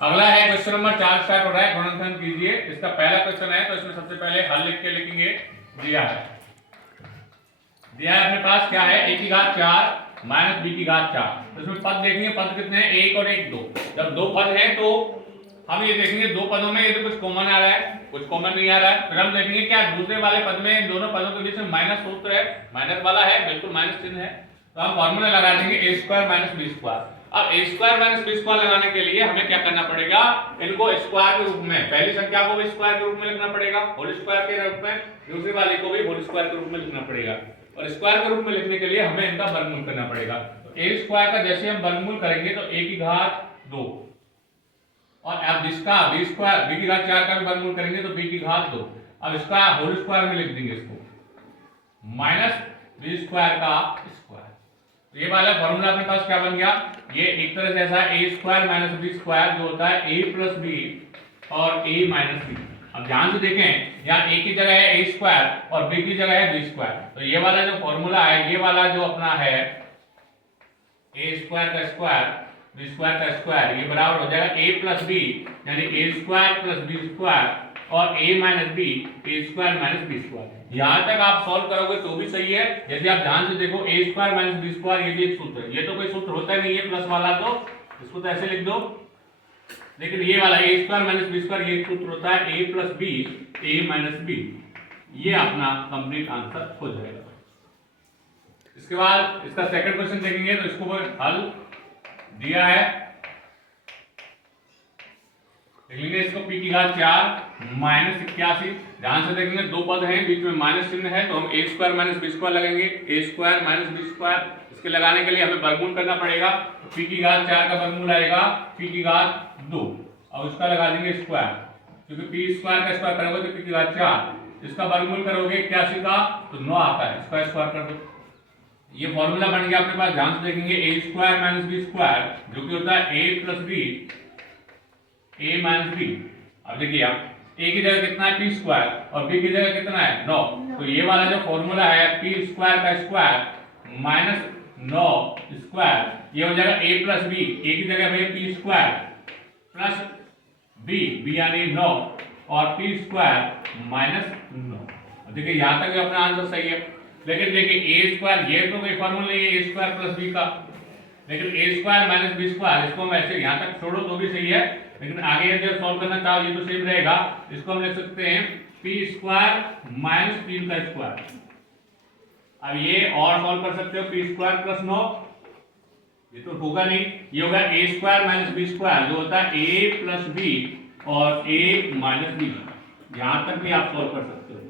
अगला है question number 4 start हो रहा है, गुणनखंड कीजिए। इसका पहला क्वेश्चन है तो इसमें सबसे पहले हल लिख के लिखेंगे। दिया है अपने पास क्या है, a की घात 4 माइनस b की घात 4। तो इसमें पद देखेंगे, पद कितने हैं, एक और एक दो। जब दो पद हैं तो हम ये देखेंगे दो पदों में यदि कुछ कॉमन आ रहा है, कुछ कॉमन नहीं आ रहा है, फिर हम देखेंगे क्या दूसरे वाले पद में इन दोनों पदों के बीच में माइनस सूत्र है, माइनस वाला है, बिल्कुल माइनस चिन्ह है। तो हम फॉर्मूला लगा देंगे a square minus b square. अब a square minus b square लगाने के लिए हमें क्या करना पड़ेगा, इनको स्क्वायर के रूप में, पहली संख्या को भी स्क्वायर के रूप में लिखना पड़ेगा, होल स्क्वायर के रूप में, दूसरी वाली को भी होल स्क्वायर के रूप में लिखना पड़ेगा। और स्क्वायर के रूप में लिखने के लिए हमें इनका वर्गमूल करना पड़ेगा। तो a स्क्वायर का जैसे हम वर्गमूल करेंगे तो a की घात 2, और अब इसका b स्क्वायर b की घात 4 का भी वर्गमूल करेंगे तो b की घात 2। अब इसका होल स्क्वायर में लिख देंगे इसको माइनस b स्क्वायर का स्क्वायर। तो ये वाला फॉर्मूला अपने पास क्या बन गया, ये एक तरह से ऐसा a square minus b square जो होता है a प्लस b और a माइनस b। अब ध्यान से देखें, यहाँ a की जगह है a स्क्वायर और b की जगह है b स्क्वायर। तो ये वाला जो फॉर्मूला है, ये वाला जो अपना है a स्क्वायर का स्क्वायर b स्क्वायर का स्क्वायर, ये बराबर हो जाएगा a प्लस b, यानी a square plus b square और a minus b a square minus b square. यहाँ तक आप सॉल्व करोगे तो भी सही है। यदि आप ध्यान से देखो a square minus b square ये भी एक सूत्र है, ये तो कोई सूत्र होता ही नहीं है प्लस वाला, तो इसको तो ऐसे लिख दो। लेकिन ये वाला a square minus b square ये सूत्र होता है a plus b a minus b। ये अपना कंप्लीट आंसर हो जाएगा। इसके बाद इसका सेकंड क्वेश्चन देखेंगे तो इसको हल दिया है, लिखेंगे इसको p की घात 4 माइनस 81। ध्यान से देखेंगे दो पद हैं, बीच में माइनस चिन्ह है, तो हम a square minus b square लगेंगे, a square minus b square. इसके लगाने के लिए हमें वर्गमूल करना पड़ेगा। तो p की घात 4 का वर्गमूल आएगा p की घात 2, और उसका लगा देंगे स्क्वायर, क्योंकि p स्क्वायर का स्क्वायर करोगे तो p की घात 4, इसका वर्गमूल करोगे 81 का तो 9 आता है, इसका स्क्वायर कर दो। ये फॉर्मूला बन गया अपने पास। ध्यान से देखेंगे a square minus b square जो कि होता है a plus b a minus b। अब देखिए आप a की जगह कितना है p स्क्वायर और b की जगह कितना है 9, तो ये वाला जो फॉर्मूला है p स्क्वायर का स्क्वायर माइनस 9 स्क्वायर, ये हो जाएगा a प्लस b, a की जगह भैया p स्क्वायर प्लस b यानी 9 और p स्क्वायर माइनस 9। देखिए यहाँ तक अपना आंसर सही है। लेकिन देखिए a स्क्वायर ये तो कोई फॉर्मूला नहीं है a स्क्वायर प्लस b का, लेकिन a square minus b square इसको हम ऐसे यहाँ तक छोड़ो तो भी सही है, लेकिन आगे यदि सॉल्व करना चाहो ये तो सेम रहेगा। इसको हम लिख सकते हैं p स्क्वायर माइनस 3 का स्क्वायर। अब ये और सॉल्व कर सकते हो, p स्क्वायर प्लस 9 ये तो होगा नहीं, ये होगा a square minus b square जो होता है a प्लस b और a माइनस b। यहाँ तक भी आप सॉल्व कर सकते हो।